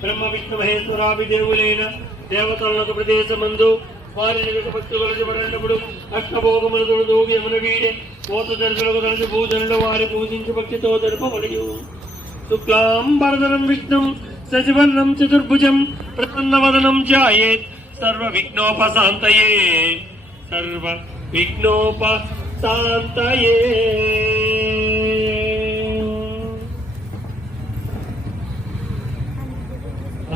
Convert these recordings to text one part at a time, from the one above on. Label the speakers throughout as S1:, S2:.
S1: బ్రహ్మ విష్ణు మహేశ్వరాభి దేవులైన దేవతలకు ప్రదేశమందు వారి నిగత భక్తులు అష్టభోగములు తొడుదూగి యమున వీడే కోత దర్శలకు తలసి పూజనలు వారి పూజించి భక్తితో జరపబడియు శుక్లాంబరదనం విష్ణుం శశివర్ణం చతుర్భుజం ప్రసన్నవదనం జాయేత్. సర్వ విఘ్నోపశాంతయే సర్వ విఘ్నోపశాంతయే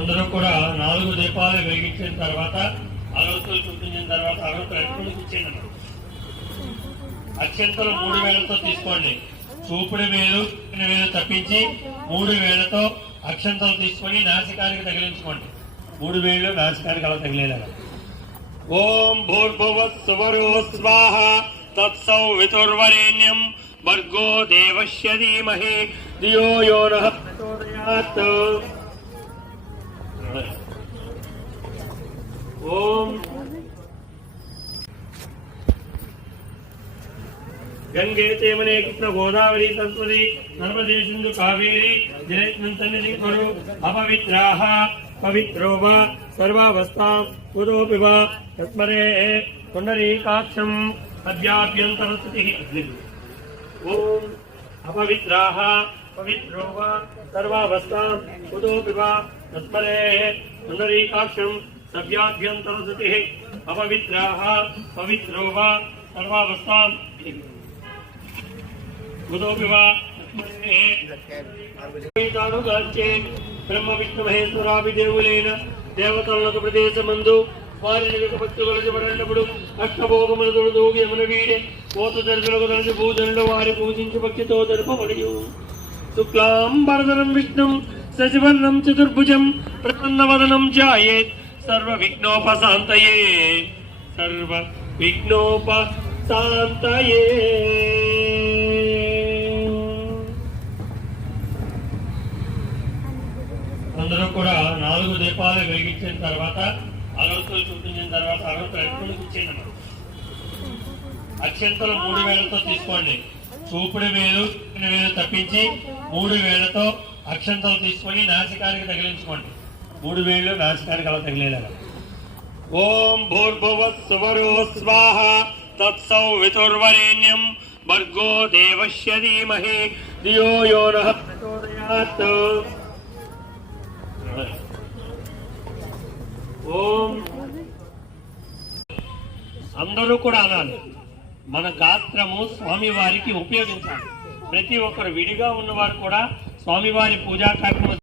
S1: అందరూ కూడా నాలుగు దీపాలు వెలిగించిన తర్వాత అగరత్తులు చూపించిన తర్వాత అగరత్తులు ఎక్కడికి ఇచ్చేయండి అత్యంతలు మూడు వేలతో తీసుకోండి. చూపుడు వేలు వేలు తప్పించి మూడు వేలతో అక్షంతలు తీసుకొని నాసికానికి తగిలించుకోండి. మూడు వేలు నాసికానికి అలా తగిలేలాగా. ఓం భూర్భువ సువరో స్వాహ తత్సౌ వితుర్వరేణ్యం భర్గో దేవశ్య ధీమహి ధియో యో నః ప్రచోదయాత్ गंगे तेमने कृष्ण गोदावरी सरस्वती, नर्मदे सिंधु कावेरी जयंत अपवित्रा, पवित्रो वर्वावस्था कुरोपि वस्मरे पुनरीकाक्षम स्थिति अपवित्रा, पवित्रो वर्वावस्था कुरोपि वस्मरे पुनरीकाक्षम सव्याभ्यंतर स्थिति अपवित्रा, पवित्रो वर्वावस्था తాను బ్రహ్మ విష్ణు మహేశ్వరాభి దేవులైన దేవతలకు ప్రదేశమందు వారి నిగత భక్తులు కొలచబడినప్పుడు అష్టభోగములు తొడుదూగి యమున వీడే కోత వారి పూజించి భక్తితో జరపబడియు శుక్లాంబరదనం విష్ణు శశివర్ణం చతుర్భుజం ప్రసన్నవదనం జాయేత్ సర్వ విఘ్నోపశాంతయే సర్వ విఘ్నోపశాంతయే అందరూ కూడా నాలుగు దీపాలు వెలిగించిన తర్వాత అగరత్తులు చూపించిన తర్వాత అగరత్తులు ఎక్కడికి ఇచ్చేయండి అత్యంతలు మూడు వేలతో తీసుకోండి. చూపుడు వేలు వేలు తప్పించి మూడు వేలతో అక్షంతలు తీసుకొని నాసికానికి తగిలించుకోండి. మూడు వేలు నాసికానికి అలా తగిలేలాగా. ఓం భూర్భువ సువరో స్వాహ తత్సౌ వితుర్వరేణ్యం. భర్గో దేవశ్య ధీమహి ధియో యో నః ప్రచోదయాత్ ఓం. అందరూ కూడా అనాలి. మన గాత్రము స్వామివారికి ఉపయోగించాలి. ప్రతి ఒక్కరు విడిగా ఉన్నవారు కూడా స్వామివారి పూజా కార్యక్రమం